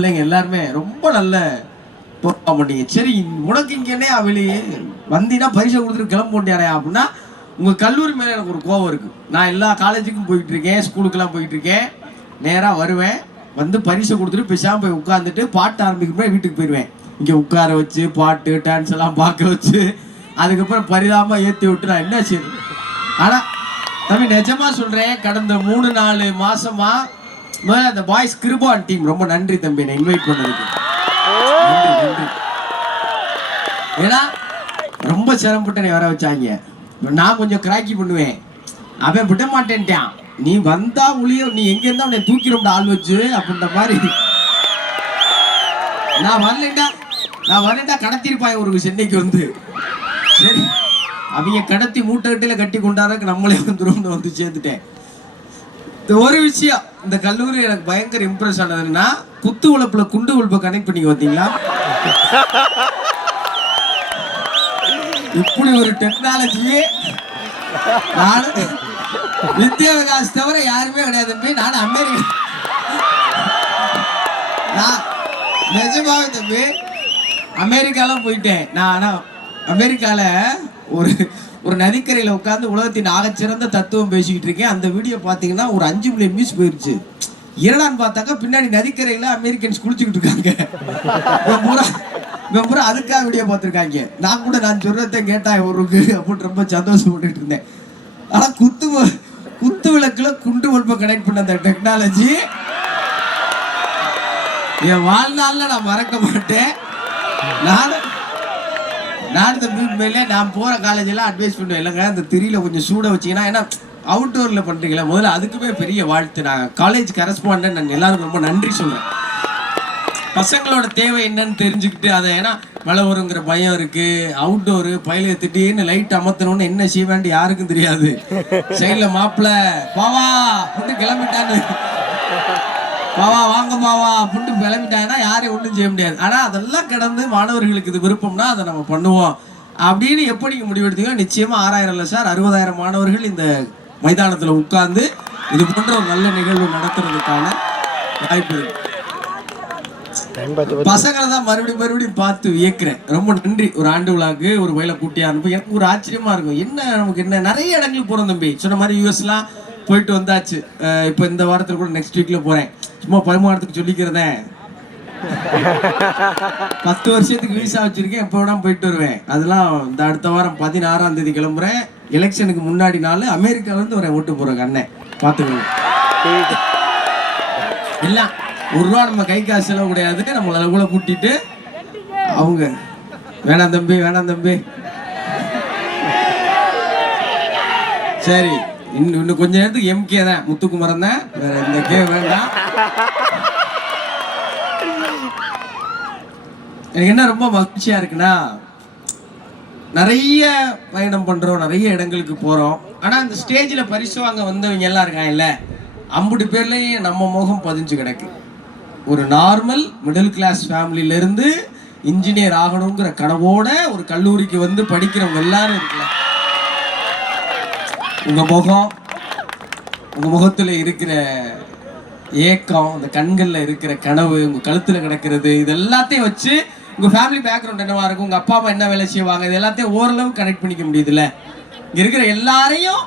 பிள்ளைங்க எல்லாருமே ரொம்ப நல்ல பெர்ஃபார்ம் பண்ணீங்க. சரி, உனக்கு இங்கே அவளையே வந்தீங்கன்னா பரிசை கொடுத்துட்டு கிளம்ப போட்டியானே அப்படின்னா, உங்கள் கல்லூரி மேலே எனக்கு ஒரு கோவம் இருக்குது. நான் எல்லா காலேஜுக்கும் போயிட்டு இருக்கேன், ஸ்கூலுக்கெல்லாம் போயிட்டு இருக்கேன். நேராக வருவேன், வந்து பரிசை கொடுத்துட்டு பேசாமல் போய் உட்காந்துட்டு பாட்டு ஆரம்பிக்கும் வீட்டுக்கு போயிடுவேன். இங்கே உட்கார வச்சு பாட்டு டான்ஸ் எல்லாம் பார்க்க வச்சு அதுக்கப்புறம் பரிதாபமாக ஏற்றி விட்டு நான் என்ன செய்யணும். ஆனால் தம்பி நிஜமாக சொல்கிறேன், கடந்த 3-4 மாசமா முதல்ல அந்த பாய்ஸ் கிருபான் டீம் ரொம்ப நன்றி தம்பி, நான் இன்வைட் பண்ணதுக்கு நன்றி நன்றி. ஏன்னா ரொம்ப சிரமப்பட்டு என்னை வர வச்சாங்க. நான் கொஞ்சம் கிராக்கி பண்ணுவேன், அவன் விட மாட்டேன்ட்டான். நீ வந்தா ஒளிய நீ எங்க இருந்தா உன்னை தூக்கி ரொம்ப ஆள் வச்சு அப்படின்ற மாதிரி. நான் வரலண்டா கடத்திருப்பாங்க ஒரு சென்னைக்கு வந்து. சரி, அவங்க கடத்தி மூட்டை கட்டில கட்டி கொண்டாடுறதுக்கு நம்மளே வந்து சேர்ந்துட்டேன். ஒரு விஷயம் இந்த கல்லூரி எனக்கு பயங்கர இம்ப்ரெஸ் ஆனதுன்னா, குத்து உழப்புல குண்டு உழப்பை கனெக்ட் பண்ணிக்க பார்த்தீங்களா? இப்படி ஒரு டெக்னாலஜியே நானும் வித்யா விகாஸ் தவிர யாருமே கிடையாது. நானும் அமெரிக்கா, நான் நிஜமாவே தம்பி அமெரிக்காலாம் போயிட்டேன். நான் ஆனால் அமெரிக்கால ஒரு நதிக்கரையில் உட்காந்து உலகத்தின் ஆகச்சிறந்த தத்துவம் பேசிக்கிட்டு இருக்கேன். அந்த வீடியோ பார்த்தீங்கன்னா ஒரு 5 மில்லியன் வியூஸ் போயிருச்சு. இரடான்னு பார்த்தாக்கா பின்னாடி நதிக்கரையில் அமெரிக்கன்ஸ் குளிச்சுக்கிட்டு இருக்காங்க. பூரா அதுக்காக வீடியோ பார்த்துருக்காங்க. நான் கூட நான் சொல்றதை கேட்டா ஒருக்கு அப்படின்னு ரொம்ப சந்தோஷப்பட்டுட்டு இருந்தேன். ஆனால் குத்து விளக்குல குண்டு உழப்பை கனெக்ட் பண்ண அந்த டெக்னாலஜி என் வாழ்நாளில் நான் மறக்க மாட்டேன். நான் தம்பி மேலே நான் போகிற காலேஜெல்லாம் அட்வைஸ் பண்ணுவேன், இல்லைங்க இந்த திரியில் கொஞ்சம் சூட வச்சிங்கன்னா, ஏன்னா அவுட்டோரில் பண்ணுறீங்களா முதல்ல, அதுக்குமே பெரிய வாழ்த்து. நான் காலேஜ் கரஸ்பாண்டன்ட், நான் எல்லாருக்கும் ரொம்ப நன்றி சொல்கிறேன். பசங்களோட தேவை என்னன்னு தெரிஞ்சுக்கிட்டு அதை, ஏன்னா மழை வருங்கிற பயம் இருக்குது, அவுட்டோரு பயில திடீர்னு லைட் அமர்த்தணும்னு என்ன செய்வேன்ட்டு யாருக்கும் தெரியாது. சைடில் மாப்பிள்ள பாவா புட்டு கிளம்பிட்டான்னு, பாவா வாங்க பாவா புட்டு கிளம்பிட்டாங்கன்னா யாரையும் ஒன்றும் செய்ய முடியாது. ஆனால் அதெல்லாம் கடந்து மாணவர்களுக்கு இது விருப்பம்னா அதை நம்ம பண்ணுவோம் அப்படின்னு எப்படி நீங்கள் முடிவெடுத்தீங்க? நிச்சயமாக 6000 இல்லை சார், 60,000 மாணவர்கள் இந்த மைதானத்தில் உட்கார்ந்து இது போன்ற ஒரு நல்ல நிகழ்வு நடத்துறதுக்கான வாய்ப்பு இருக்கு. பசங்களை தான் மறுபடியும் பார்த்து வியக்கிறேன். ரொம்ப நன்றி. ஒரு ஆண்டு விழாக்கு ஒரு வயலை கூட்டியா அனுப்ப எனக்கு ஒரு ஆச்சரியமா இருக்கும். என்ன நமக்கு என்ன நிறைய இடங்களுக்கு போறோம் தம்பி, சொன்ன மாதிரி யூஎஸ்லாம் போயிட்டு வந்தாச்சு. இப்போ இந்த வாரத்தில் கூட நெக்ஸ்ட் வீக்ல போறேன். சும்மா பரிமாறத்துக்கு சொல்லிக்கிறதேன். 10 வருஷத்துக்கு வீசா வச்சிருக்கேன், எப்போ வேணா போயிட்டு வருவேன். அதெல்லாம் இந்த அடுத்த வாரம் 16ஆம் தேதி கிளம்புறேன். எலெக்ஷனுக்கு முன்னாடி நாள் அமெரிக்காவிலேருந்து வரேன் ஓட்டு போறேன். அண்ணன் பார்த்துக்கணும். எல்லாம் ₹1 நம்ம கை காசு செலவு கிடையாது. நம்மளை கூட கூட்டிட்டு அவங்க வேணாம் தம்பி சரி, இன்னும் கொஞ்ச நேரத்துக்கு எம்கே தான், முத்துக்குமரன் தான், வேற இந்த கே வேண்டாம். எனக்கு என்ன ரொம்ப மகிழ்ச்சியா இருக்குன்னா, நிறைய பயணம் பண்றோம், நிறைய இடங்களுக்கு போறோம். ஆனா அந்த ஸ்டேஜ்ல பரிசு வாங்க வந்தவங்க எல்லாம் இருக்காங்கல்ல, 50 பேர்லயும் நம்ம முகம் பதிஞ்சு கிடக்கு. ஒரு நார்மல் மிடில் கிளாஸ் ஃபேமிலியில இருந்து இன்ஜினியர் ஆகணுங்கிற கனவோட ஒரு கல்லூரிக்கு வந்து படிக்கிறவங்க எல்லாரும் இருக்குல்ல, உங்க முகத்துல இருக்கிற ஏக்கம், அந்த கண்கள்ல இருக்கிற கனவு, உங்க கழுத்துல கிடக்கிறது, இது எல்லாத்தையும் வச்சு உங்க ஃபேமிலி பேக்ரவுண்ட் என்னவா இருக்கும், உங்க அப்பா அம்மா என்ன வேலை செய்வாங்க, இது எல்லாத்தையும் ஓரளவு கனெக்ட் பண்ணிக்க முடியுதுல்ல. இங்க இருக்கிற எல்லாரையும்